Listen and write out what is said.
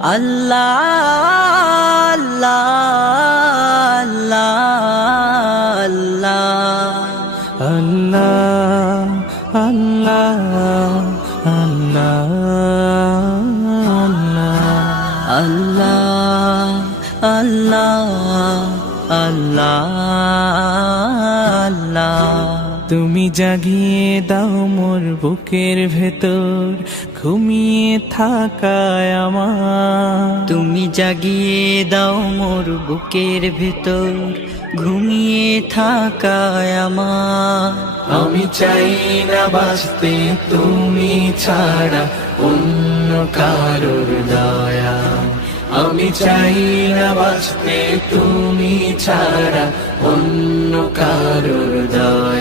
আল্লাহ আল্লাহ আল্লাহ আল্লাহ আল্লাহ আল্লাহ আল্লাহ আল্লাহ আল্লাহ আল্লাহ তুমি জাগিয়ে দাও মোর বুকের ভেতর ঘুমিয়ে থাকায় আমার। তুমি জাগিয়ে দাও মোর বুকের ভেতর ঘুমিয়ে থাকায় আমার। আমি চাই না বাঁচতে তুমি ছাড়া অন্য কারোর দয়া। আমি চাই না বাঁচতে তুমি ছাড়া অন্য কারোর দয়া।